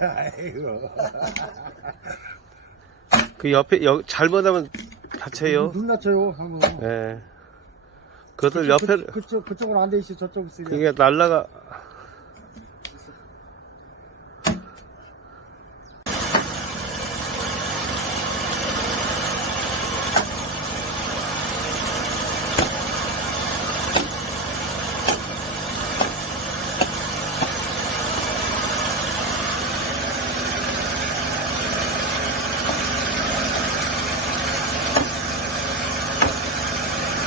아이고. 그 옆에, 잘못하면 다쳐요. 눈 낮춰요, 하면. 예. 그것들 옆에, 그쪽으로 안 돼 있어, 저쪽 있으면. 그게 날라가,